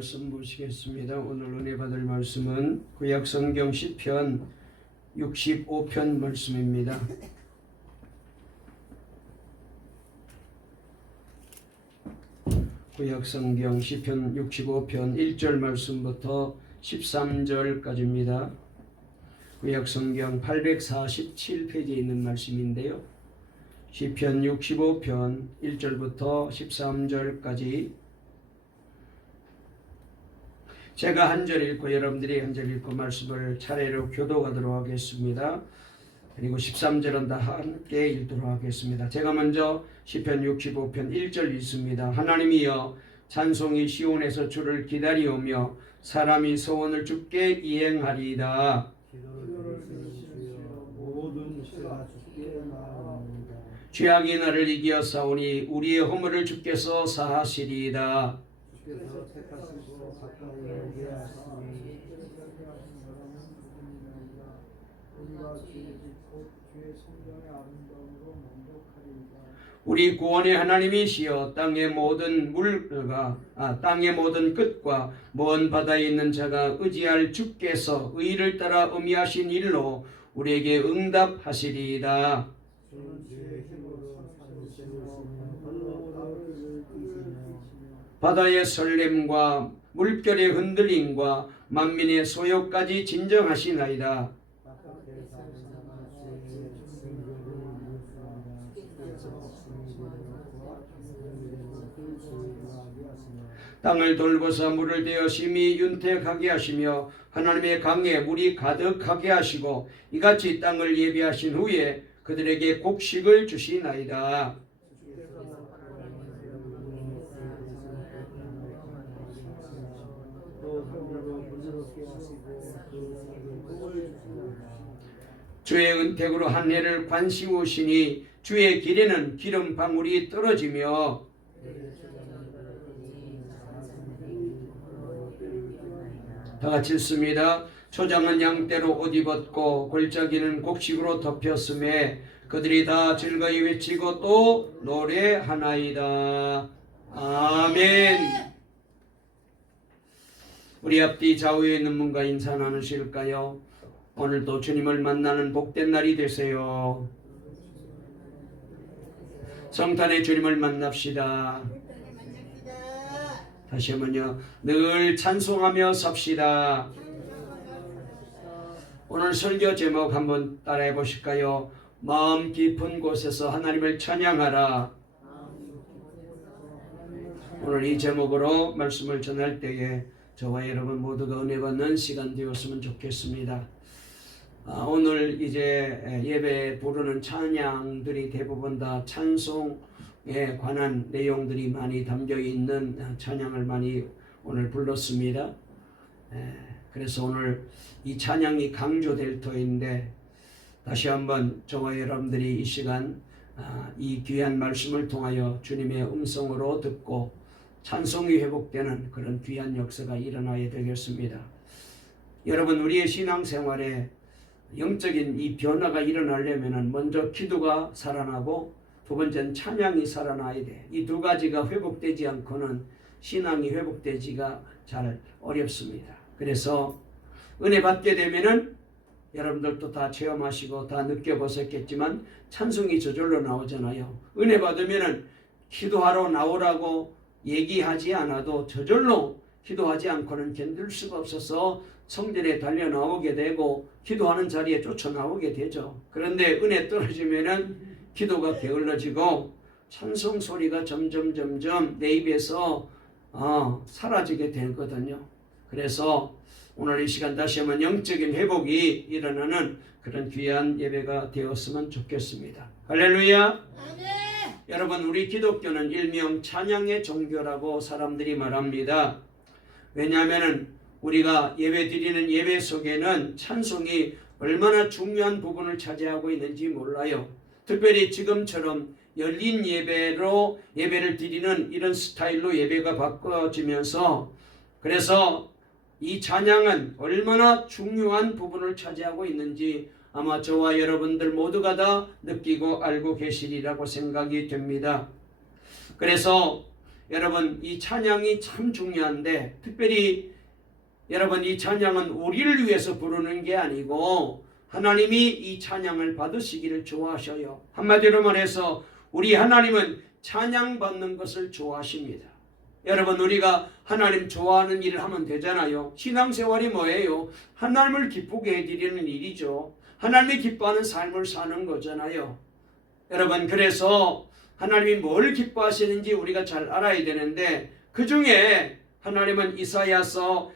말씀 보시겠습니다. 오늘 은혜 받을 말씀은 구약성경 시편 65편 말씀입니다. 구약성경 시편 65편 1절 말씀부터 13절까지입니다. 구약성경 847페이지에 있는 말씀인데요. 시편 65편 1절부터 13절까지 제가 한 절 읽고 여러분들이 한 절 읽고 말씀을 차례로 교독하도록 하겠습니다. 그리고 13절은 다 함께 읽도록 하겠습니다. 제가 먼저 시편 65편 1절 읽습니다. 하나님이여 찬송이 시온에서 주를 기다리오며 사람이 소원을 주께 이행하리이다. 죄악이 나를 이기어 싸우니 우리의 허물을 주께서 사하시리이다. 우리 구원의 하나님이시여 땅의 모든 땅의 모든 끝과 먼 바다에 있는 자가 의지할 주께서 의를 따라 의미하신 일로 우리에게 응답하시리이다. 바다의 설렘과 물결의 흔들림과 만민의 소요까지 진정하시나이다. 땅을 돌고서 물을 대어 심히 윤택하게 하시며 하나님의 강에 물이 가득하게 하시고 이같이 땅을 예비하신 후에 그들에게 곡식을 주시나이다. 주의 은택으로 한 해를 관시우시니 주의 길에는 기름 방울이 떨어지며 다 같이 읽습니다. 초장은 양떼로 옷 입었고 골짜기는 곡식으로 덮였음에 그들이 다 즐거이 외치고 또 노래하나이다. 아멘. 우리 앞뒤 좌우에 있는 분과 인사 나누실까요? 오늘도 주님을 만나는 복된 날이 되세요. 성탄의 주님을 만납시다. 다시 한번요. 늘 찬송하며 삽시다. 오늘 설교 제목 한번 따라해 보실까요? 마음 깊은 곳에서 하나님을 찬양하라. 오늘 이 제목으로 말씀을 전할 때에 저와 여러분 모두가 은혜 받는 시간 되었으면 좋겠습니다. 오늘 이제 예배 부르는 찬양들이 대부분 다 찬송에 관한 내용들이 많이 담겨 있는 찬양을 많이 오늘 불렀습니다. 그래서 오늘 이 찬양이 강조될 터인데 다시 한번 저와 여러분들이 이 시간 이 귀한 말씀을 통하여 주님의 음성으로 듣고 찬송이 회복되는 그런 귀한 역사가 일어나야 되겠습니다. 여러분, 우리의 신앙생활에 영적인 이 변화가 일어나려면 먼저 기도가 살아나고 두 번째는 찬양이 살아나야 돼. 이 두 가지가 회복되지 않고는 신앙이 회복되지가 잘 어렵습니다. 그래서 은혜 받게 되면은 여러분들도 다 체험하시고 다 느껴보셨겠지만 찬송이 저절로 나오잖아요. 은혜 받으면은 기도하러 나오라고 얘기하지 않아도 저절로 기도하지 않고는 견딜 수가 없어서 성전에 달려 나오게 되고 기도하는 자리에 쫓아 나오게 되죠. 그런데 은혜 떨어지면은 기도가 게을러지고 찬송 소리가 점점 내 입에서 사라지게 되거든요. 그래서 오늘 이 시간 다시 한번 영적인 회복이 일어나는 그런 귀한 예배가 되었으면 좋겠습니다. 할렐루야. 여러분, 우리 기독교는 일명 찬양의 종교라고 사람들이 말합니다. 왜냐하면 우리가 예배 드리는 예배 속에는 찬송이 얼마나 중요한 부분을 차지하고 있는지 몰라요. 특별히 지금처럼 열린 예배로 예배를 드리는 이런 스타일로 예배가 바꿔지면서 그래서 이 찬양은 얼마나 중요한 부분을 차지하고 있는지 아마 저와 여러분들 모두가 다 느끼고 알고 계시리라고 생각이 됩니다. 그래서 여러분 이 찬양이 참 중요한데, 특별히 여러분 이 찬양은 우리를 위해서 부르는 게 아니고 하나님이 이 찬양을 받으시기를 좋아하셔요. 한마디로 말해서 우리 하나님은 찬양 받는 것을 좋아하십니다. 여러분 우리가 하나님 좋아하는 일을 하면 되잖아요. 신앙생활이 뭐예요? 하나님을 기쁘게 해드리는 일이죠. 하나님이 기뻐하는 삶을 사는 거잖아요. 여러분 그래서 하나님이 뭘 기뻐하시는지 우리가 잘 알아야 되는데, 그 중에 하나님은 이사야서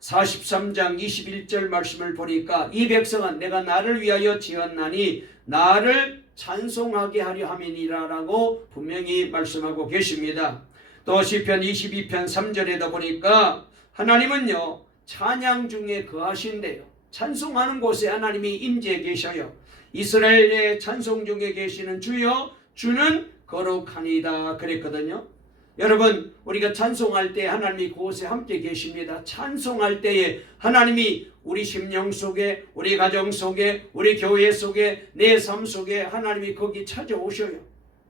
43장 21절 말씀을 보니까 이 백성은 내가 나를 위하여 지었나니 나를 찬송하게 하려 함이니라 라고 분명히 말씀하고 계십니다. 또 시편 22편 3절에다 보니까 하나님은요 찬양 중에 거하신대요. 찬송하는 곳에 하나님이 임재해 계셔요. 이스라엘의 찬송 중에 계시는 주여 주는 거룩하니다 그랬거든요. 여러분 우리가 찬송할 때 하나님이 그곳에 함께 계십니다. 찬송할 때에 하나님이 우리 심령 속에, 우리 가정 속에, 우리 교회 속에, 내 삶 속에 하나님이 거기 찾아오셔요.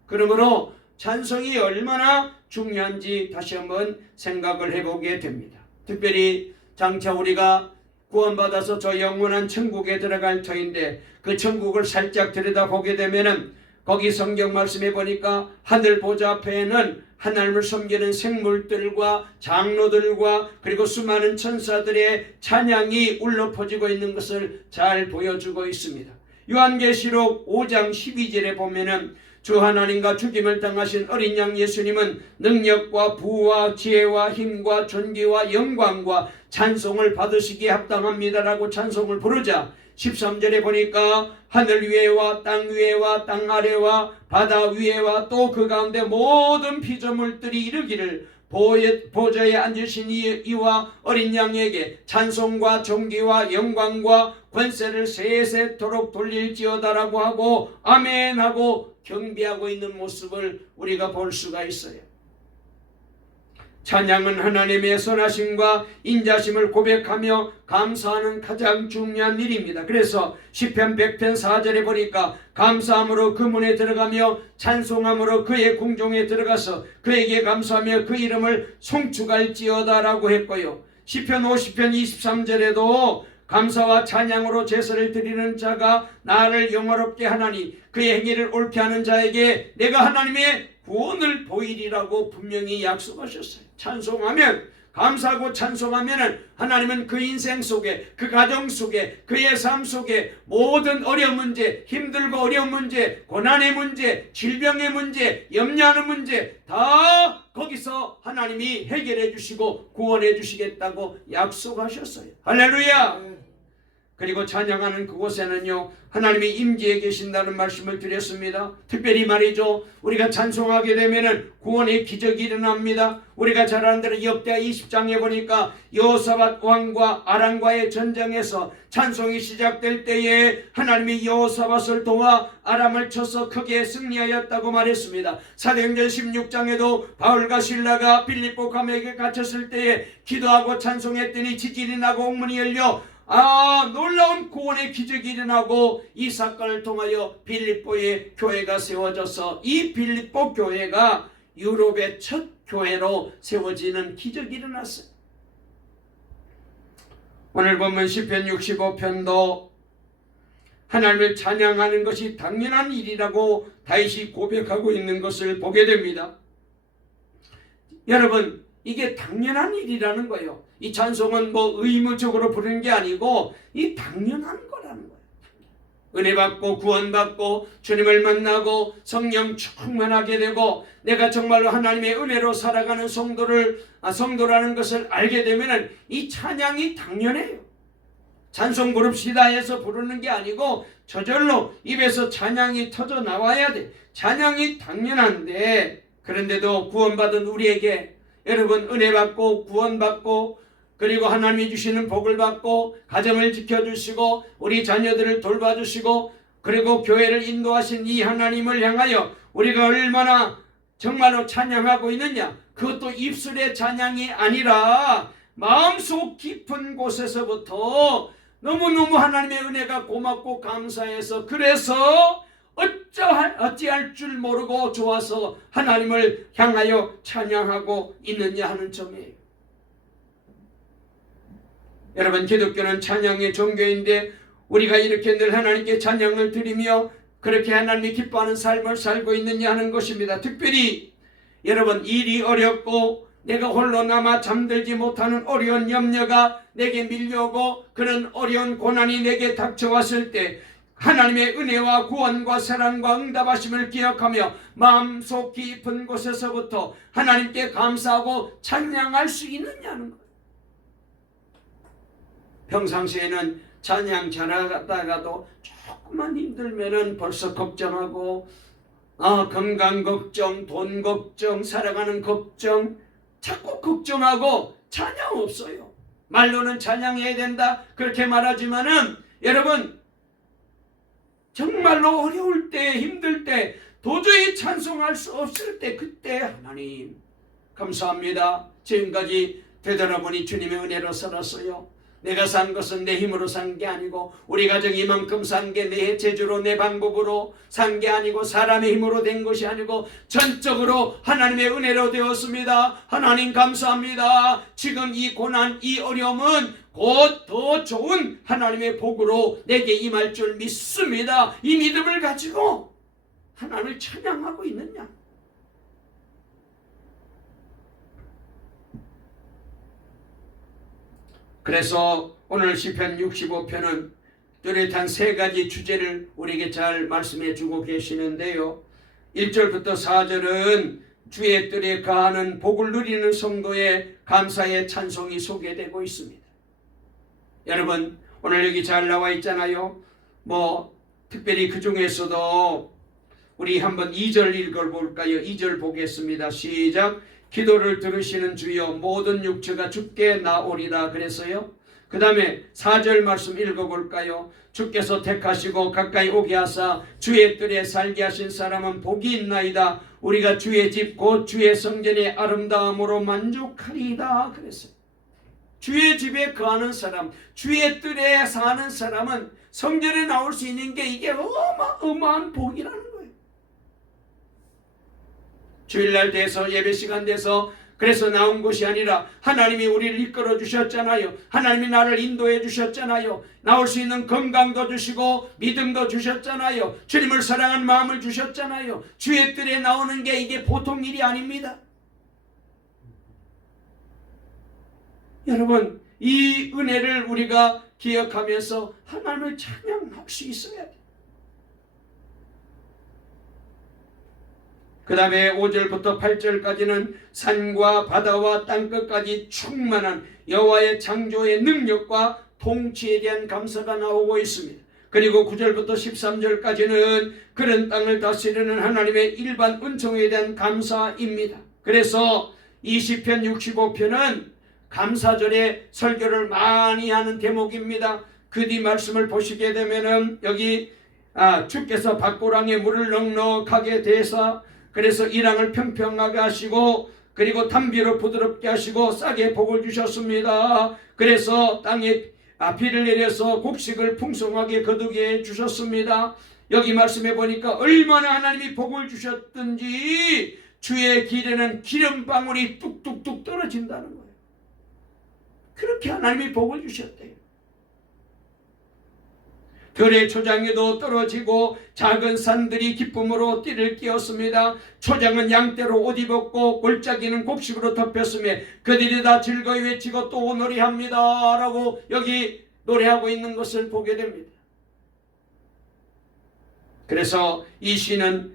그러므로 찬송이 얼마나 중요한지 다시 한번 생각을 해보게 됩니다. 특별히 장차 우리가 구원받아서 저 영원한 천국에 들어갈 터인데, 그 천국을 살짝 들여다보게 되면은 거기 성경 말씀에 보니까 하늘 보좌 앞에는 하나님을 섬기는 생물들과 장로들과 그리고 수많은 천사들의 찬양이 울려 퍼지고 있는 것을 잘 보여주고 있습니다. 요한계시록 5장 12절에 보면은 주 하나님과 죽임을 당하신 어린 양 예수님은 능력과 부와 지혜와 힘과 존귀와 영광과 찬송을 받으시기에 합당합니다라고 찬송을 부르자 13절에 보니까 하늘 위에와 땅 위에와 땅 아래와 바다 위에와 또 그 가운데 모든 피조물들이 이르기를 보좌에 앉으신 이와 어린 양에게 찬송과 존귀와 영광과 권세를 세세토록 돌릴지어다라고 하고 아멘 하고 경배하고 있는 모습을 우리가 볼 수가 있어요. 찬양은 하나님의 선하심과 인자심을 고백하며 감사하는 가장 중요한 일입니다. 그래서 시편 100편 4절에 보니까 감사함으로 그 문에 들어가며 찬송함으로 그의 궁중에 들어가서 그에게 감사하며 그 이름을 송축할지어다라고 했고요. 시편 50편 23절에도 감사와 찬양으로 제사를 드리는 자가 나를 영화롭게 하나니 그의 행위를 옳게 하는 자에게 내가 하나님의 구원을 보이리라고 분명히 약속하셨어요. 찬송하면, 감사하고 찬송하면 하나님은 그 인생 속에, 그 가정 속에, 그의 삶 속에 모든 어려운 문제, 힘들고 어려운 문제, 고난의 문제, 질병의 문제, 염려하는 문제 다 거기서 하나님이 해결해 주시고 구원해 주시겠다고 약속하셨어요. 할렐루야. 그리고 찬양하는 그곳에는요 하나님이 임재해 계신다는 말씀을 드렸습니다. 특별히 말이죠, 우리가 찬송하게 되면은 구원의 기적이 일어납니다. 우리가 잘 아는 대로 역대하 20장에 보니까 여호사밧 왕과 아람과의 전쟁에서 찬송이 시작될 때에 하나님이 여호사밧을 도와 아람을 쳐서 크게 승리하였다고 말했습니다. 사도행전 16장에도 바울과 실라가 빌립보 감옥에 갇혔을 때에 기도하고 찬송했더니 지진이 나고 옥문이 열려 놀라운 구원의 기적이 일어나고 이 사건을 통하여 빌립보의 교회가 세워져서 이 빌립보 교회가 유럽의 첫 교회로 세워지는 기적이 일어났어요. 오늘 보면 시편 65편도 하나님을 찬양하는 것이 당연한 일이라고 다윗이 고백하고 있는 것을 보게 됩니다. 여러분 이게 당연한 일이라는 거예요. 이 찬송은 뭐 의무적으로 부르는 게 아니고 이 당연한 거라는 거예요. 은혜 받고 구원 받고 주님을 만나고 성령 충만하게 되고 내가 정말로 하나님의 은혜로 살아가는 성도라는 것을 알게 되면은 이 찬양이 당연해요. 찬송 부릅시다 해서 부르는 게 아니고 저절로 입에서 찬양이 터져 나와야 돼. 찬양이 당연한데, 그런데도 구원받은 우리에게 여러분 은혜 받고 구원 받고 그리고 하나님이 주시는 복을 받고 가정을 지켜주시고 우리 자녀들을 돌봐주시고 그리고 교회를 인도하신 이 하나님을 향하여 우리가 얼마나 정말로 찬양하고 있느냐, 그것도 입술의 찬양이 아니라 마음속 깊은 곳에서부터 너무너무 하나님의 은혜가 고맙고 감사해서, 그래서 어찌할 줄 모르고 좋아서 하나님을 향하여 찬양하고 있느냐 하는 점이에요. 여러분, 기독교는 찬양의 종교인데 우리가 이렇게 늘 하나님께 찬양을 드리며 그렇게 하나님이 기뻐하는 삶을 살고 있느냐 하는 것입니다. 특별히 여러분, 일이 어렵고 내가 홀로 남아 잠들지 못하는 어려운 염려가 내게 밀려오고 그런 어려운 고난이 내게 닥쳐왔을 때 하나님의 은혜와 구원과 사랑과 응답하심을 기억하며 마음속 깊은 곳에서부터 하나님께 감사하고 찬양할 수 있느냐는 거예요. 평상시에는 찬양 잘하다가도 조금만 힘들면은 벌써 걱정하고 건강 걱정, 돈 걱정, 살아가는 걱정, 자꾸 걱정하고 찬양 없어요. 말로는 찬양해야 된다 그렇게 말하지만은 여러분, 정말로 어려울 때, 힘들 때, 도저히 찬송할 수 없을 때, 그때 하나님 감사합니다. 지금까지 되돌아보니 주님의 은혜로 살았어요. 내가 산 것은 내 힘으로 산 게 아니고 우리 가정이 이만큼 산 게 내 재주로 내 방법으로 산 게 아니고 사람의 힘으로 된 것이 아니고 전적으로 하나님의 은혜로 되었습니다. 하나님 감사합니다. 지금 이 고난, 이 어려움은 곧 더 좋은 하나님의 복으로 내게 임할 줄 믿습니다. 이 믿음을 가지고 하나님을 찬양하고 있느냐? 그래서 오늘 시편 65편은 뚜렷한 세 가지 주제를 우리에게 잘 말씀해 주고 계시는데요. 1절부터 4절은 주의 뜰에 가하는 복을 누리는 성도의 감사의 찬송이 소개되고 있습니다. 여러분, 오늘 여기 잘 나와 있잖아요. 특별히 그 중에서도 우리 한번 2절 읽어볼까요? 2절 보겠습니다. 시작. 기도를 들으시는 주여 모든 육체가 주께 나오리라 그랬어요. 그 다음에 4절 말씀 읽어볼까요? 주께서 택하시고 가까이 오게 하사 주의 뜰에 살게 하신 사람은 복이 있나이다. 우리가 주의 집 곧 주의 성전의 아름다움으로 만족하리이다 그랬어요. 주의 집에 거하는 사람, 주의 뜰에 사는 사람은 성전에 나올 수 있는 게 이게 어마어마한 복이라는 거예요. 주일날 돼서 예배 시간 돼서 그래서 나온 것이 아니라 하나님이 우리를 이끌어 주셨잖아요. 하나님이 나를 인도해 주셨잖아요. 나올 수 있는 건강도 주시고 믿음도 주셨잖아요. 주님을 사랑하는 마음을 주셨잖아요. 주의 뜰에 나오는 게 이게 보통 일이 아닙니다. 여러분, 이 은혜를 우리가 기억하면서 하나님을 찬양할 수 있어야 돼요. 그 다음에 5절부터 8절까지는 산과 바다와 땅끝까지 충만한 여호와의 창조의 능력과 통치에 대한 감사가 나오고 있습니다. 그리고 9절부터 13절까지는 그런 땅을 다스리는 하나님의 일반 은총에 대한 감사입니다. 그래서 이 시편 65편은 감사절에 설교를 많이 하는 대목입니다. 그 뒤 말씀을 보시게 되면은 여기 주께서 밭고랑에 물을 넉넉하게 대사 그래서 이랑을 평평하게 하시고 그리고 담비로 부드럽게 하시고 싹에 복을 주셨습니다. 그래서 땅에 비를 내려서 곡식을 풍성하게 거두게 주셨습니다. 여기 말씀해 보니까 얼마나 하나님이 복을 주셨든지 주의 길에는 기름방울이 뚝뚝뚝 떨어진다는 거예요. 그렇게 하나님이 복을 주셨대요. 들의 초장에도 떨어지고 작은 산들이 기쁨으로 띠를 띄었습니다. 초장은 양떼로 옷 입었고 골짜기는 곡식으로 덮였으며 그들이 다 즐거이 외치고 또 노래합니다 라고 여기 노래하고 있는 것을 보게 됩니다. 그래서 이 시는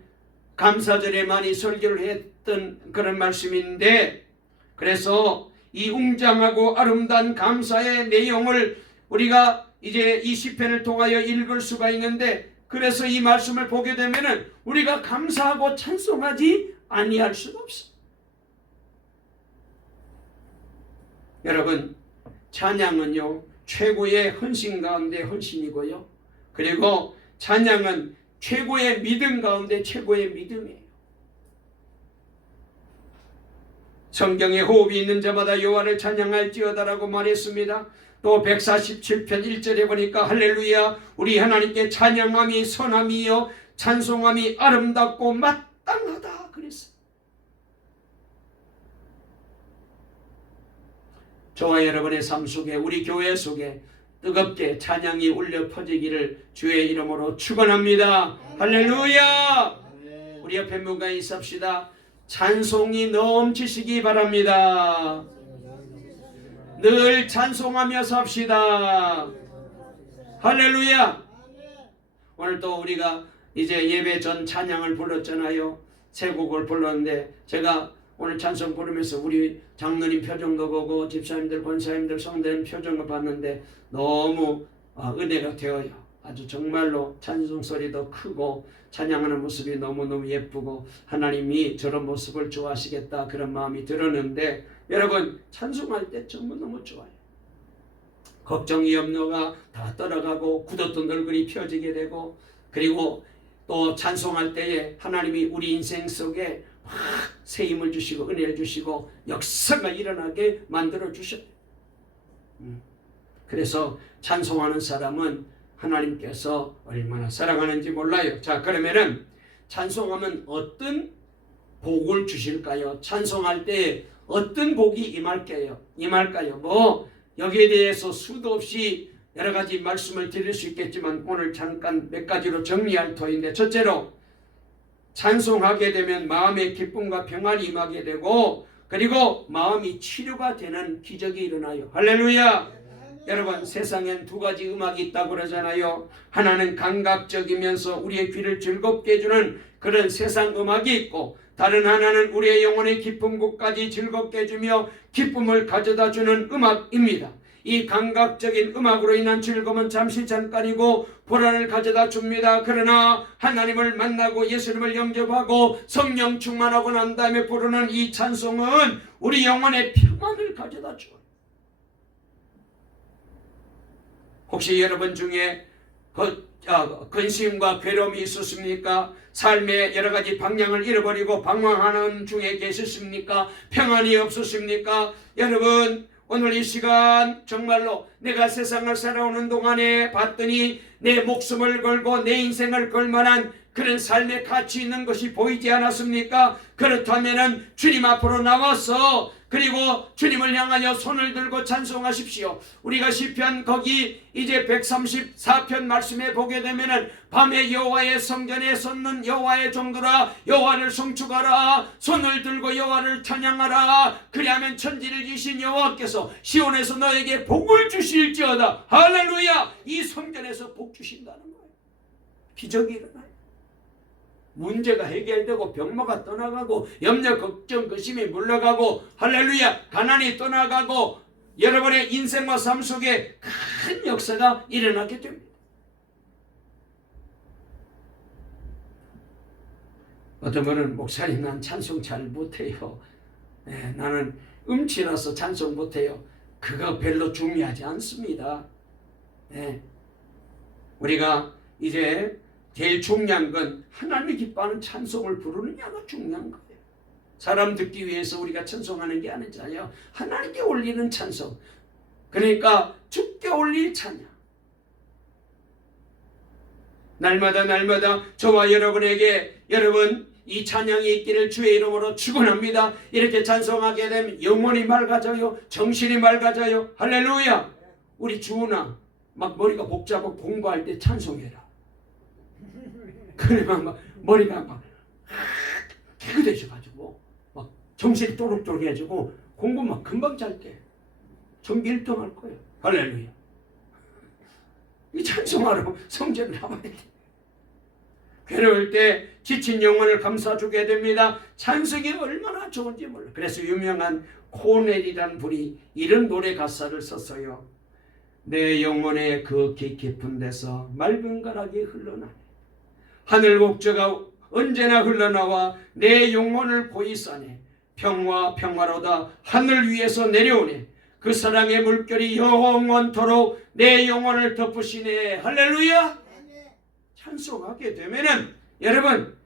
감사절에 많이 설교를 했던 그런 말씀인데 그래서 이 웅장하고 아름다운 감사의 내용을 우리가 이제 이 시편을 통하여 읽을 수가 있는데 그래서 이 말씀을 보게 되면은 우리가 감사하고 찬송하지 아니할 수가 없어. 여러분, 찬양은요 최고의 헌신 가운데 헌신이고요. 그리고 찬양은 최고의 믿음 가운데 최고의 믿음이에요. 성경에 호흡이 있는 자마다 여호와를 찬양할지어다라고 말했습니다. 또 147편 1절에 보니까 할렐루야 우리 하나님께 찬양함이 선함이요 찬송함이 아름답고 마땅하다 그랬어요. 저와 여러분의 삶 속에, 우리 교회 속에 뜨겁게 찬양이 울려 퍼지기를 주의 이름으로 축원합니다. 할렐루야. 우리 옆에 누가 있읍시다. 찬송이 넘치시기 바랍니다. 늘 찬송하며 삽시다. 할렐루야. 오늘 또 우리가 이제 예배 전 찬양을 불렀잖아요. 세 곡을 불렀는데 제가 오늘 찬송 부르면서 우리 장로님 표정도 보고 집사님들, 권사님들, 성도님 표정을 봤는데 너무 은혜가 되어요. 아주 정말로 찬송 소리도 크고 찬양하는 모습이 너무너무 예쁘고 하나님이 저런 모습을 좋아하시겠다 그런 마음이 들었는데, 여러분 찬송할 때 정말 너무 좋아요. 걱정이 염려가 다 떠나가고 굳었던 얼굴이 펴지게 되고, 그리고 또 찬송할 때에 하나님이 우리 인생 속에 막 새 힘을 주시고 은혜를 주시고 역사가 일어나게 만들어 주셔요. 그래서 찬송하는 사람은 하나님께서 얼마나 사랑하는지 몰라요. 자, 그러면은 찬송하면 어떤 복을 주실까요? 찬송할 때 어떤 복이 임할까요? 뭐 여기에 대해서 수도 없이 여러 가지 말씀을 드릴 수 있겠지만 오늘 잠깐 몇 가지로 정리할 터인데, 첫째로 찬송하게 되면 마음의 기쁨과 평안이 임하게 되고, 그리고 마음이 치료가 되는 기적이 일어나요. 할렐루야. 여러분 세상엔 두 가지 음악이 있다고 그러잖아요. 하나는 감각적이면서 우리의 귀를 즐겁게 해주는 그런 세상 음악이 있고, 다른 하나는 우리의 영혼의 깊은 곳까지 즐겁게 해주며 기쁨을 가져다 주는 음악입니다. 이 감각적인 음악으로 인한 즐거움은 잠시 잠깐이고 불안을 가져다 줍니다. 그러나 하나님을 만나고 예수님을 영접하고 성령 충만하고 난 다음에 부르는 이 찬송은 우리 영혼의 평안을 가져다 줘요. 혹시 여러분 중에 근심과 괴로움이 있었습니까? 삶의 여러 가지 방향을 잃어버리고 방황하는 중에 계셨습니까? 평안이 없었습니까? 여러분 오늘 이 시간 정말로 내가 세상을 살아오는 동안에 봤더니 내 목숨을 걸고 내 인생을 걸 만한 그런 삶의 가치 있는 것이 보이지 않았습니까? 그렇다면 주님 앞으로 나와서 그리고 주님을 향하여 손을 들고 찬송하십시오. 우리가 시편 거기 이제 134편 말씀에 보게 되면은 밤에 여호와의 성전에 섰는 여호와의 종들아 여호와를 송축하라, 손을 들고 여호와를 찬양하라. 그리하면 천지를 지신 여호와께서 시온에서 너에게 복을 주실지어다. 할렐루야. 이 성전에서 복 주신다는 거예요. 기적이 일어나요. 문제가 해결되고 병마가 떠나가고 염려 걱정 근심이 물러가고 할렐루야 가난이 떠나가고 여러분의 인생과 삶 속에 큰 역사가 일어나게 됩니다. 어떤 분은 목사님 난 찬송 잘 못해요. 나는 음치라서 찬송 못해요. 그거 별로 중요하지 않습니다. 우리가 이제 제일 중요한 건 하나님이 기뻐하는 찬송을 부르느냐가 중요한 거예요. 사람 듣기 위해서 우리가 찬송하는 게 아니잖아요. 하나님께 올리는 찬송. 그러니까 주께 올릴 찬양. 날마다 저와 여러분에게 여러분 이 찬양이 있기를 주의 이름으로 축원합니다. 이렇게 찬송하게 되면 영혼이 맑아져요. 정신이 맑아져요. 할렐루야. 우리 주은아 막 머리가 복잡하고 공부할 때 찬송해라. 그러면 막 머리가 막 깨끗해져가지고 막 정신이 또록또록해지고 공부 막 금방 잘게 전기 1등 할 거예요. 할렐루야. 이 찬송하러 성전을 나와야 돼. 괴로울 때 지친 영혼을 감싸주게 됩니다. 찬송이 얼마나 좋은지 몰라. 그래서 유명한 코넬이라는 분이 이런 노래 가사를 썼어요. 내 영혼의 그 깊은 데서 맑은 가락이 흘러나네. 하늘 곡조가 언제나 흘러나와 내 영혼을 고이 싸네. 평화로다 하늘 위에서 내려오네. 그 사랑의 물결이 영원토록 내 영혼을 덮으시네. 할렐루야. 찬송하게 되면은 여러분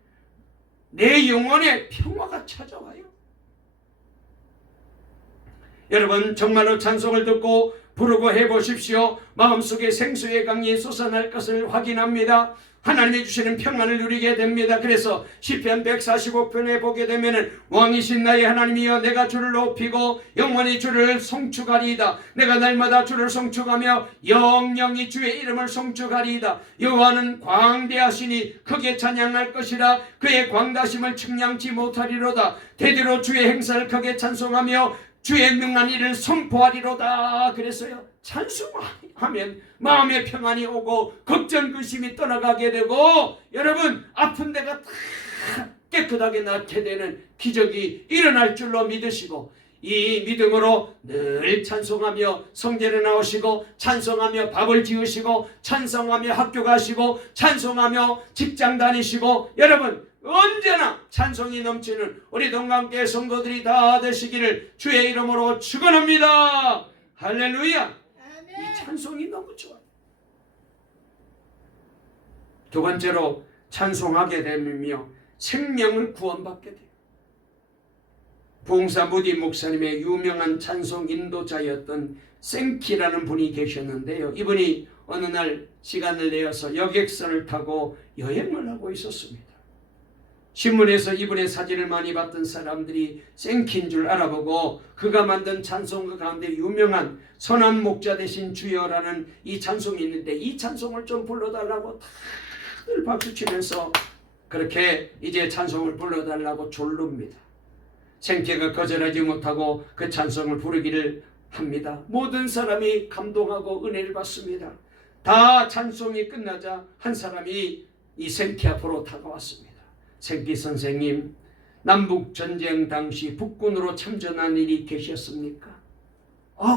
내 영혼에 평화가 찾아와요. 여러분 정말로 찬송을 듣고 부르고 해보십시오. 마음속에 생수의 강이 솟아날 것을 확인합니다. 하나님이 주시는 평안을 누리게 됩니다. 그래서 시편 145편에 보게 되면은 왕이신 나의 하나님이여 내가 주를 높이고 영원히 주를 송축하리이다. 내가 날마다 주를 송축하며 영영이 주의 이름을 송축하리이다. 여호와는 광대하시니 크게 찬양할 것이라. 그의 광다심을 측량치 못하리로다. 대대로 주의 행사를 크게 찬송하며 주의 능한 일을 선포하리로다. 그래서요, 찬송하면 마음의 평안이 오고 걱정 근심이 떠나가게 되고 여러분 아픈 데가 다 깨끗하게 낫게 되는 기적이 일어날 줄로 믿으시고, 이 믿음으로 늘 찬송하며 성전에 나오시고 찬송하며 밥을 지으시고 찬송하며 학교 가시고 찬송하며 직장 다니시고, 여러분 언제나 찬송이 넘치는 우리 동감교회 성도들이 다 되시기를 주의 이름으로 축원합니다. 할렐루야. 이 찬송이 너무 좋아요. 두 번째로 찬송하게 되며 생명을 구원받게 돼요. 부흥사 무디 목사님의 유명한 찬송 인도자였던 생키라는 분이 계셨는데요. 이분이 어느 날 시간을 내어서 여객선을 타고 여행을 하고 있었습니다. 신문에서 이분의 사진을 많이 봤던 사람들이 생키인 줄 알아보고 그가 만든 찬송가 가운데 유명한 선한 목자 되신 주여라는 이 찬송이 있는데 이 찬송을 좀 불러달라고 다들 박수치면서 그렇게 이제 찬송을 불러달라고 졸릅니다. 생키가 거절하지 못하고 그 찬송을 부르기를 합니다. 모든 사람이 감동하고 은혜를 받습니다. 다 찬송이 끝나자 한 사람이 이 생키 앞으로 다가왔습니다. 생키 선생님, 남북전쟁 당시 북군으로 참전한 일이 계셨습니까?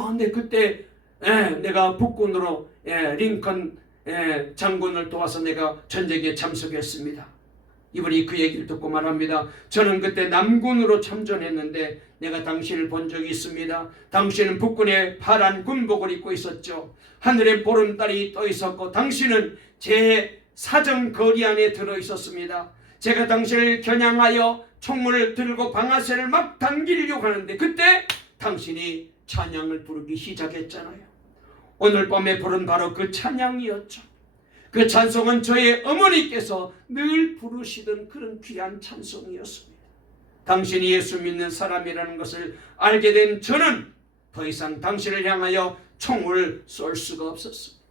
근데 그때 내가 북군으로 링컨 장군을 도와서 내가 전쟁에 참석했습니다. 이분이 그 얘기를 듣고 말합니다. 저는 그때 남군으로 참전했는데 내가 당신을 본 적이 있습니다. 당신은 북군의 파란 군복을 입고 있었죠. 하늘에 보름달이 떠 있었고 당신은 제 사정 거리 안에 들어 있었습니다. 제가 당신을 겨냥하여 총을 들고 방아쇠를 막 당기려고 하는데 그때 당신이 찬양을 부르기 시작했잖아요. 오늘 밤에 부른 바로 그 찬양이었죠. 그 찬송은 저의 어머니께서 늘 부르시던 그런 귀한 찬송이었습니다. 당신이 예수 믿는 사람이라는 것을 알게 된 저는 더 이상 당신을 향하여 총을 쏠 수가 없었습니다.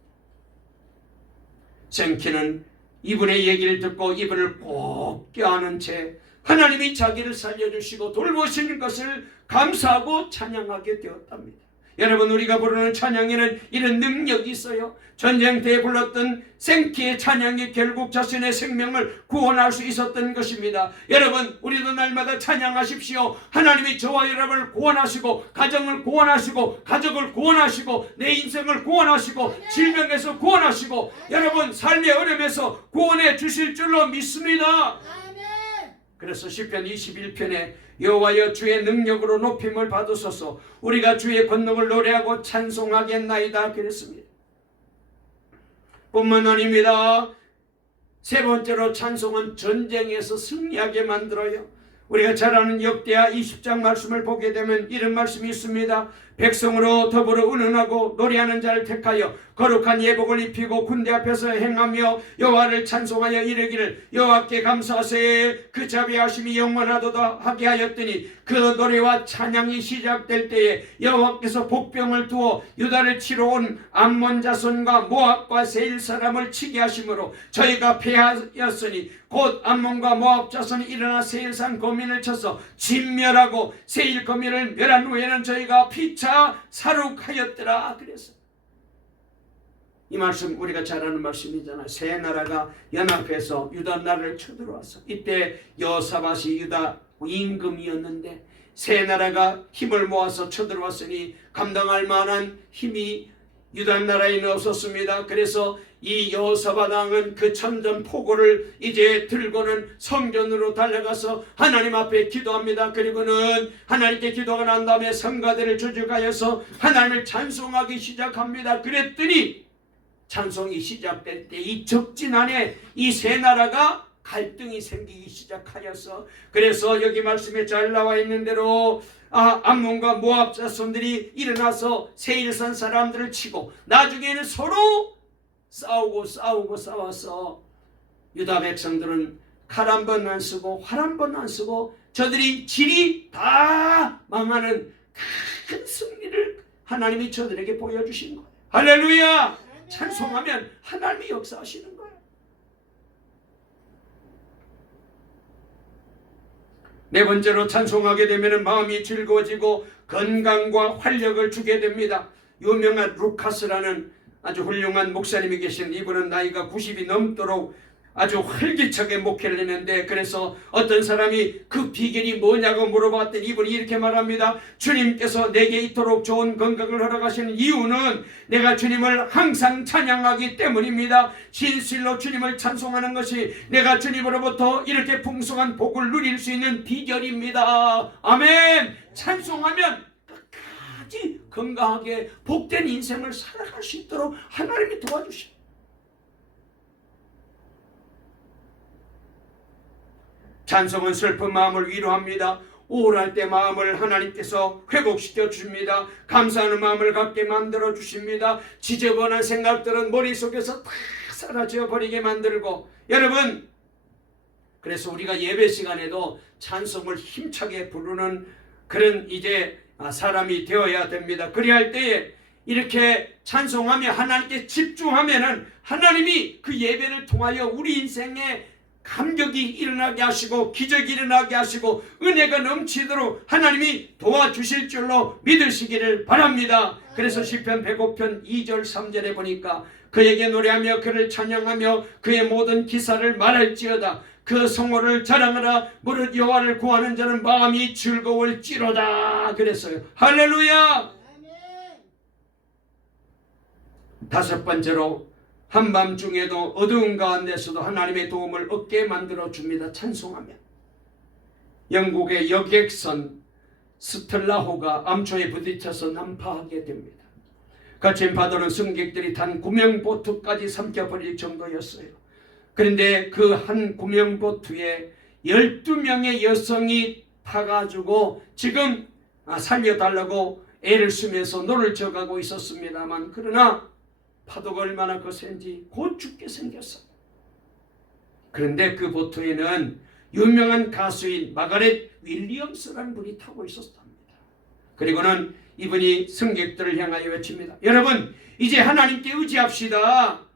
생키는 이분의 얘기를 듣고 이분을 꼭 껴안은 채 하나님이 자기를 살려주시고 돌보시는 것을 감사하고 찬양하게 되었답니다. 여러분, 우리가 부르는 찬양에는 이런 능력이 있어요. 전쟁 때에 불렀던 생키의 찬양이 결국 자신의 생명을 구원할 수 있었던 것입니다. 여러분, 우리도 날마다 찬양하십시오. 하나님이 저와 여러분을 구원하시고 가정을 구원하시고 가족을 구원하시고 내 인생을 구원하시고 질병에서 구원하시고 여러분 삶의 어려움에서 구원해 주실 줄로 믿습니다. 그래서 시편 21편에 여호와여 주의 능력으로 높임을 받으소서 우리가 주의 권능을 노래하고 찬송하겠나이다 그랬습니다. 뿐만 아닙니다. 세 번째로 찬송은 전쟁에서 승리하게 만들어요. 우리가 잘 아는 역대하 20장 말씀을 보게 되면 이런 말씀이 있습니다. 백성으로 더불어 운운하고 노래하는 자를 택하여 거룩한 예복을 입히고 군대 앞에서 행하며 여호와를 찬송하여 이르기를 여호와께 감사하세 그 자비하심이 영원하도다 하게 하였더니 그 노래와 찬양이 시작될 때에 여호와께서 복병을 두어 유다를 치러 온 암몬 자손과 모압과 세일 사람을 치게 하심으로 저희가 패하였으니 곧 암몬과 모압 자손이 일어나 세일산 거민을 쳐서 진멸하고 세일 거민을 멸한 후에는 저희가 피차 사륙하였더라 그래서 이 말씀 우리가 잘 아는 말씀이잖아요. 세 나라가 연합해서 유다 나라를 쳐들어왔어. 이때 여호사밧이 유다 임금이었는데 세 나라가 힘을 모아서 쳐들어왔으니 감당할 만한 힘이 유다 나라에는 없었습니다. 그래서 이 여호사밧 왕은 그 천전 포고를 이제 들고는 성전으로 달려가서 하나님 앞에 기도합니다. 그리고는 하나님께 기도가 난 다음에 성가대를 조직하여서 하나님을 찬송하기 시작합니다. 그랬더니 찬송이 시작될 때 이 적진 안에 이 세 나라가 갈등이 생기기 시작하여서 그래서 여기 말씀에 잘 나와 있는 대로 암몬과 모압 자손들이 일어나서 세일산 사람들을 치고 나중에는 서로 싸워서 유다 백성들은 칼 한 번 안 쓰고 활 한 번 안 쓰고 저들이 질이 다 망하는 큰 승리를 하나님이 저들에게 보여주신 거예요. 할렐루야! 찬송하면 하나님이 역사하시는 거예요. 네 번째로 찬송하게 되면 마음이 즐거워지고 건강과 활력을 주게 됩니다. 유명한 루카스라는 아주 훌륭한 목사님이 계신 이분은 나이가 90이 넘도록 아주 활기차게 목회를 했는데, 그래서 어떤 사람이 그 비결이 뭐냐고 물어봤더니 이분이 이렇게 말합니다. 주님께서 내게 이토록 좋은 건강을 허락하시는 이유는 내가 주님을 항상 찬양하기 때문입니다. 진실로 주님을 찬송하는 것이 내가 주님으로부터 이렇게 풍성한 복을 누릴 수 있는 비결입니다. 아멘. 찬송하면 끝까지 건강하게 복된 인생을 살아갈 수 있도록 하나님이 도와주십니다. 찬송은 슬픈 마음을 위로합니다. 우울할 때 마음을 하나님께서 회복시켜 주십니다. 감사하는 마음을 갖게 만들어 주십니다. 지저분한 생각들은 머릿속에서 다 사라져 버리게 만들고, 여러분, 그래서 우리가 예배 시간에도 찬송을 힘차게 부르는 그런 이제 사람이 되어야 됩니다. 그래야 할 때에 이렇게 찬송하며 하나님께 집중하면은 하나님이 그 예배를 통하여 우리 인생에 감격이 일어나게 하시고 기적이 일어나게 하시고 은혜가 넘치도록 하나님이 도와주실 줄로 믿으시기를 바랍니다. 그래서 시편 105편 2절 3절에 보니까 그에게 노래하며 그를 찬양하며 그의 모든 기사를 말할지어다. 그 성호를 자랑하라. 무릇 여호와를 구하는 자는 마음이 즐거울지로다 그랬어요. 할렐루야. 다섯 번째로 한밤중에도 어두운 가운데서도 하나님의 도움을 얻게 만들어줍니다. 찬송하면. 영국의 여객선 스텔라호가 암초에 부딪혀서 난파하게 됩니다. 거친 파도는 승객들이 탄 구명보트까지 삼켜버릴 정도였어요. 그런데 그 한 구명보트에 12명의 여성이 타가지고 지금 살려달라고 애를 쓰면서 노를 져가고 있었습니다만, 그러나 파도가 얼마나 거센지 곧 죽게 생겼어요. 그런데 그 보트에는 유명한 가수인 마가렛 윌리엄스라는 분이 타고 있었답니다. 그리고는 이분이 승객들을 향하여 외칩니다. 여러분, 이제 하나님께 의지합시다.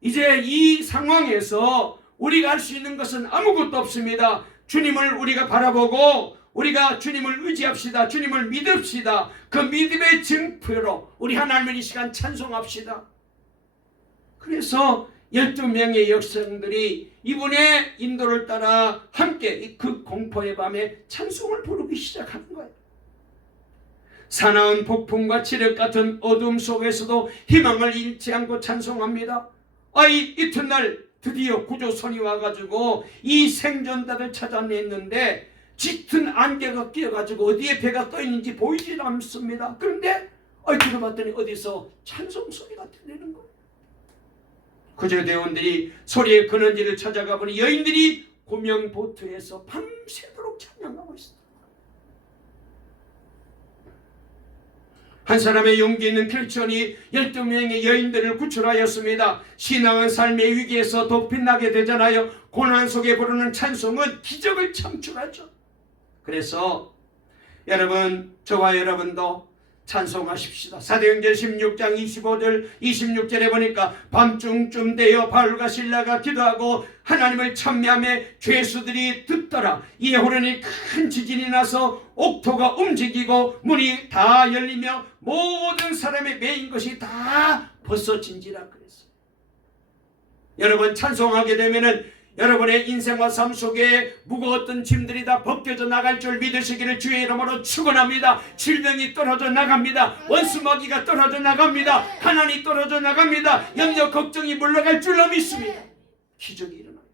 이제 이 상황에서 우리가 할 수 있는 것은 아무것도 없습니다. 주님을 우리가 바라보고 우리가 주님을 의지합시다. 주님을 믿읍시다. 그 믿음의 증표로 우리 하나님을 이 시간 찬송합시다. 그래서 12명의 여성들이 이분의 인도를 따라 함께 그 공포의 밤에 찬송을 부르기 시작하는 거예요. 사나운 폭풍과 칠흑 같은 어둠 속에서도 희망을 잃지 않고 찬송합니다. 이튿날 드디어 구조선이 와가지고 이 생존자를 찾아냈는데 짙은 안개가 끼어가지고 어디에 배가 떠있는지 보이지 않습니다. 그런데 들어봤더니 어디서 찬송 소리가 들리는 거예요. 구조대원들이 소리의 근원지를 찾아가 보니 여인들이 구명보트에서 밤새도록 찬양하고 있습니다. 한 사람의 용기 있는 크리스천이 12명의 여인들을 구출하였습니다. 신앙은 삶의 위기에서 더 빛나게 되잖아요. 고난 속에 부르는 찬송은 기적을 창출하죠. 그래서 여러분, 저와 여러분도 찬송하십시다. 사도행전 16장 25절 26절에 보니까 밤중쯤 되어 바울과 실라가 기도하고 하나님을 찬미하며 죄수들이 듣더라. 이에 호련히 큰 지진이 나서 옥토가 움직이고 문이 다 열리며 모든 사람의 매인 것이 다 벗어진지라 그랬어요. 여러분, 찬송하게 되면은 여러분의 인생과 삶 속에 무거웠던 짐들이 다 벗겨져 나갈 줄 믿으시기를 주의 이름으로 축원합니다. 질병이 떨어져 나갑니다. 원수마귀가 떨어져 나갑니다. 가난이 떨어져 나갑니다. 염려 걱정이 물러갈 줄로 믿습니다. 기적이 일어나요.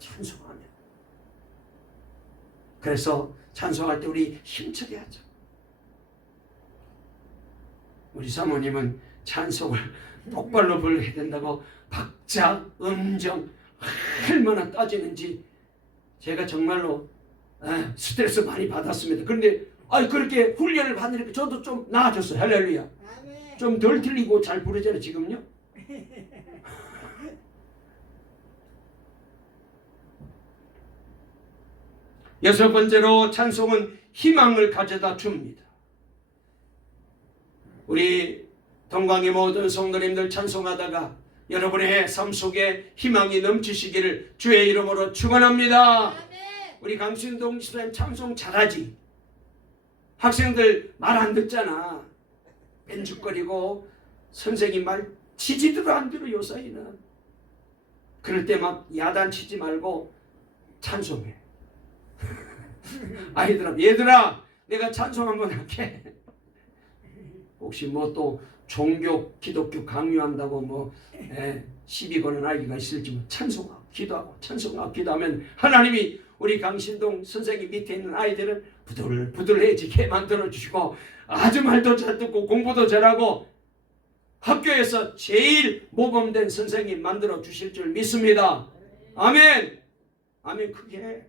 찬송하면. 그래서 찬송할 때 우리 힘차게 하자. 우리 사모님은 찬송을 똑바로 불러야 된다고 박자, 음정 얼마나 따지는지 제가 정말로 스트레스 많이 받았습니다. 그런데 그렇게 훈련을 받으니까 저도 좀 나아졌어요. 할렐루야. 좀 덜 틀리고 잘 부르잖아요 지금요. 여섯 번째로 찬송은 희망을 가져다 줍니다. 우리 동광의 모든 성도님들 찬송하다가 여러분의 삶 속에 희망이 넘치시기를 주의 이름으로 축원합니다. 우리 강신동 집사님 찬송 잘하지? 학생들 말 안 듣잖아. 뺀죽거리고 선생님 말 치지도 안 들어 요사이는. 그럴 때 막 야단치지 말고 찬송해. 아이들아, 얘들아 내가 찬송 한번 할게. 혹시 뭐 또 종교 기독교 강요한다고 뭐 시비 거는 아이가 있을지 뭐 찬송하고 기도하고 찬송하고 기도하면 하나님이 우리 강신동 선생님 밑에 있는 아이들은 부들부들해지게 만들어주시고 아주 말도 잘 듣고 공부도 잘하고 학교에서 제일 모범된 선생님 만들어 주실 줄 믿습니다. 아멘. 아멘. 크게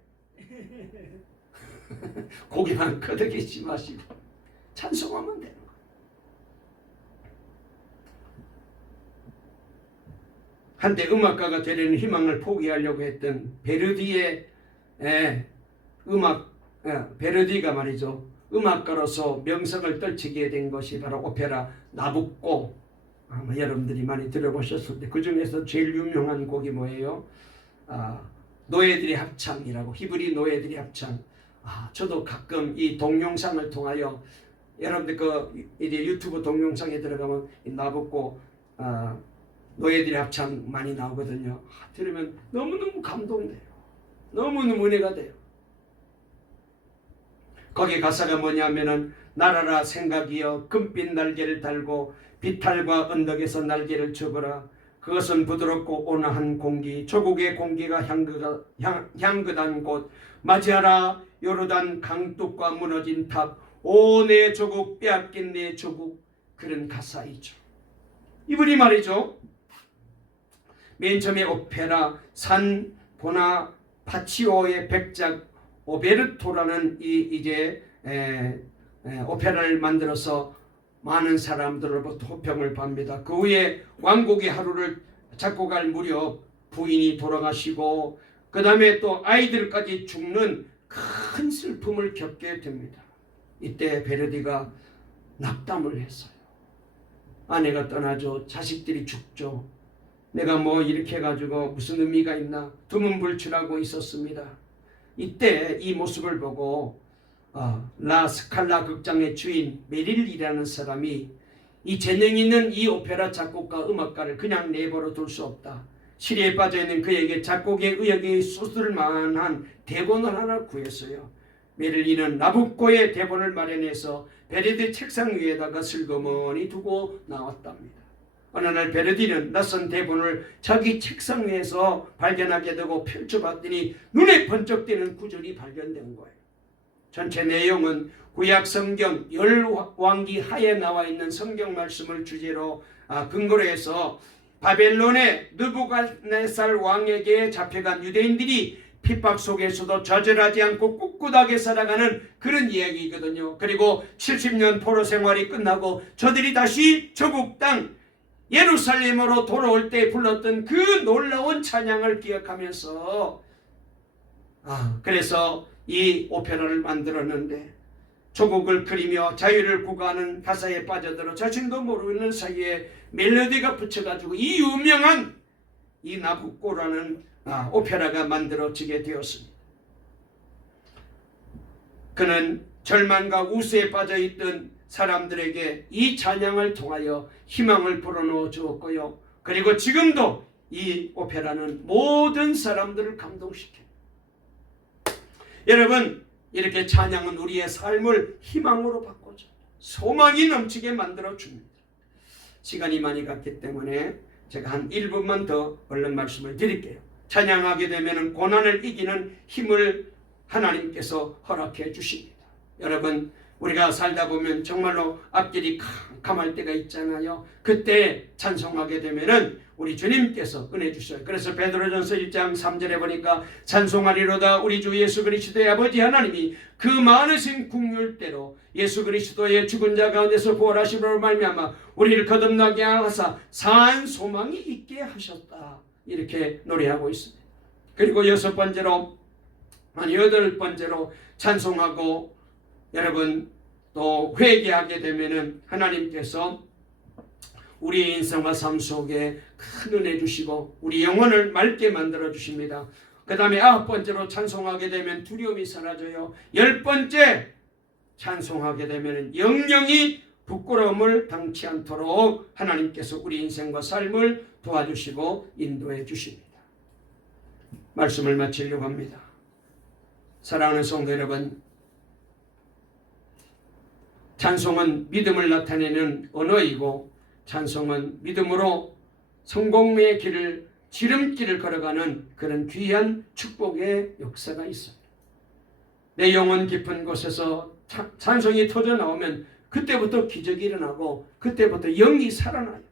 고개만 끄덕이지 마시고 찬송하면 돼요. 한때 음악가가 되려는 희망을 포기하려고 했던 베르디의 베르디가 말이죠. 음악가로서 명성을 떨치게 된 것이 바로 오페라 나부꼬. 아마 여러분들이 많이 들어보셨을 때 그 중에서 제일 유명한 곡이 뭐예요? 노예들의 합창이라고. 히브리 노예들의 합창. 저도 가끔 이 동영상을 통하여 여러분들 이제 유튜브 동영상에 들어가면 이 나부꼬 노예들의 합창 많이 나오거든요. 들으면 너무너무 감동돼요. 너무너무 은혜가 돼요. 거기 가사가 뭐냐면은 날아라 생각이여 금빛 날개를 달고 비탈과 언덕에서 날개를 접어라. 그것은 부드럽고 온화한 공기, 조국의 공기가 향긋한 곳. 맞이하라 요르단 강둑과 무너진 탑. 오 내 조국 빼앗긴 내 조국. 그런 가사이죠. 이분이 말이죠. 맨 처음에 오페라 산 보나파치오의 백작 오베르토라는 이제 오페라를 만들어서 많은 사람들로부터 호평을 받습니다. 그 후에 왕국의 하루를 작곡할 무렵 부인이 돌아가시고 그 다음에 또 아이들까지 죽는 큰 슬픔을 겪게 됩니다. 이때 베르디가 낙담을 했어요. 아내가 떠나죠. 자식들이 죽죠. 내가 뭐 이렇게 해가지고 무슨 의미가 있나 두문불출하고 있었습니다. 이때 이 모습을 보고 라 스칼라 극장의 주인 메릴이라는 사람이 이 재능 있는 이 오페라 작곡가 음악가를 그냥 내버려 둘 수 없다. 시리에 빠져있는 그에게 작곡의 의욕이 쏟을 만한 대본을 하나 구했어요. 메릴리는 나부코의 대본을 마련해서 베르디 책상 위에다가 슬그머니 두고 나왔답니다. 어느 날 베르디는 낯선 대본을 자기 책상 위에서 발견하게 되고 펼쳐봤더니 눈에 번쩍 띄는 구절이 발견된 거예요. 전체 내용은 구약 성경 열왕기 하에 나와 있는 성경 말씀을 주제로 근거로 해서 바벨론의 느부갓네살 왕에게 잡혀간 유대인들이 핍박 속에서도 좌절하지 않고 꿋꿋하게 살아가는 그런 이야기거든요. 그리고 70년 포로 생활이 끝나고 저들이 다시 조국 땅 예루살렘으로 돌아올 때 불렀던 그 놀라운 찬양을 기억하면서 그래서 이 오페라를 만들었는데 조국을 그리며 자유를 구가하는 가사에 빠져들어 자신도 모르는 사이에 멜로디가 붙여가지고 이 유명한 이 나부꼬라는 오페라가 만들어지게 되었습니다. 그는 절망과 우세에 빠져있던 사람들에게 이 찬양을 통하여 희망을 불어넣어 주었고요. 그리고 지금도 이 오페라는 모든 사람들을 감동시켜요. 여러분, 이렇게 찬양은 우리의 삶을 희망으로 바꿔줘요. 소망이 넘치게 만들어줍니다. 시간이 많이 갔기 때문에 제가 한 1분만 더 얼른 말씀을 드릴게요. 찬양하게 되면 고난을 이기는 힘을 하나님께서 허락해 주십니다. 여러분, 우리가 살다 보면 정말로 앞길이 캄캄할 때가 있잖아요. 그때 찬송하게 되면은 우리 주님께서 은혜 주셔요. 그래서 베드로전서 1장 3절에 보니까 찬송하리로다 우리 주 예수 그리스도의 아버지 하나님이 그 많으신 긍휼대로 예수 그리스도의 죽은 자 가운데서 부활하심으로 말미암아 우리를 거듭나게 하사 산 소망이 있게 하셨다. 이렇게 노래하고 있습니다. 그리고 여섯 번째로 여덟 번째로 찬송하고 여러분 또 회개하게 되면은 하나님께서 우리 인생과 삶 속에 큰 은혜 주시고 우리 영혼을 맑게 만들어 주십니다. 그 다음에 아홉 번째로 찬송하게 되면 두려움이 사라져요. 열 번째 찬송하게 되면 영영이 부끄러움을 당치 않도록 하나님께서 우리 인생과 삶을 도와주시고 인도해 주십니다. 말씀을 마치려고 합니다. 사랑하는 성도 여러분, 찬송은 믿음을 나타내는 언어이고 찬송은 믿음으로 성공의 길을 지름길을 걸어가는 그런 귀한 축복의 역사가 있습니다. 내 영혼 깊은 곳에서 찬송이 터져 나오면 그때부터 기적이 일어나고 그때부터 영이 살아나요.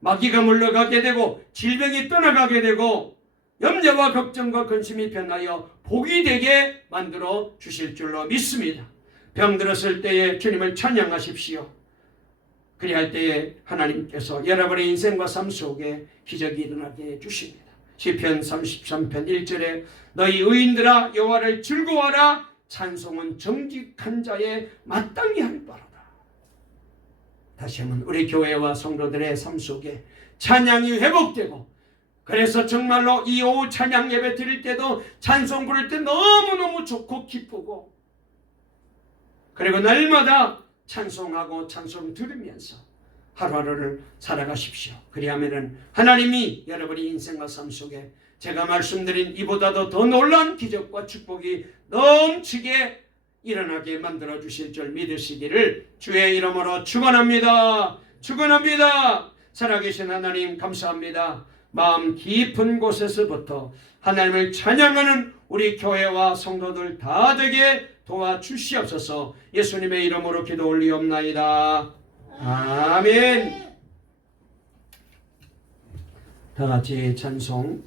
마귀가 물러가게 되고 질병이 떠나가게 되고 염려와 걱정과 근심이 변하여 복이 되게 만들어 주실 줄로 믿습니다. 병들었을 때에 주님을 찬양하십시오. 그리할 때에 하나님께서 여러분의 인생과 삶 속에 기적이 일어나게 해주십니다. 시편 33편 1절에 너희 의인들아 여호와를 즐거워하라. 찬송은 정직한 자의 마땅히 할 바로다. 다시 한번 우리 교회와 성도들의 삶 속에 찬양이 회복되고, 그래서 정말로 이 오후 찬양 예배 드릴 때도 찬송 부를 때 너무너무 좋고 기쁘고, 그리고 날마다 찬송하고 찬송 들으면서 하루하루를 살아가십시오. 그리하면 하나님이 여러분의 인생과 삶 속에 제가 말씀드린 이보다도 더 놀라운 기적과 축복이 넘치게 일어나게 만들어 주실 줄 믿으시기를 주의 이름으로 축원합니다. 축원합니다. 살아계신 하나님 감사합니다. 마음 깊은 곳에서부터 하나님을 찬양하는 우리 교회와 성도들 다 되게 도와주시옵소서. 예수님의 이름으로 기도 올리옵나이다. 아멘. 다 같이 찬송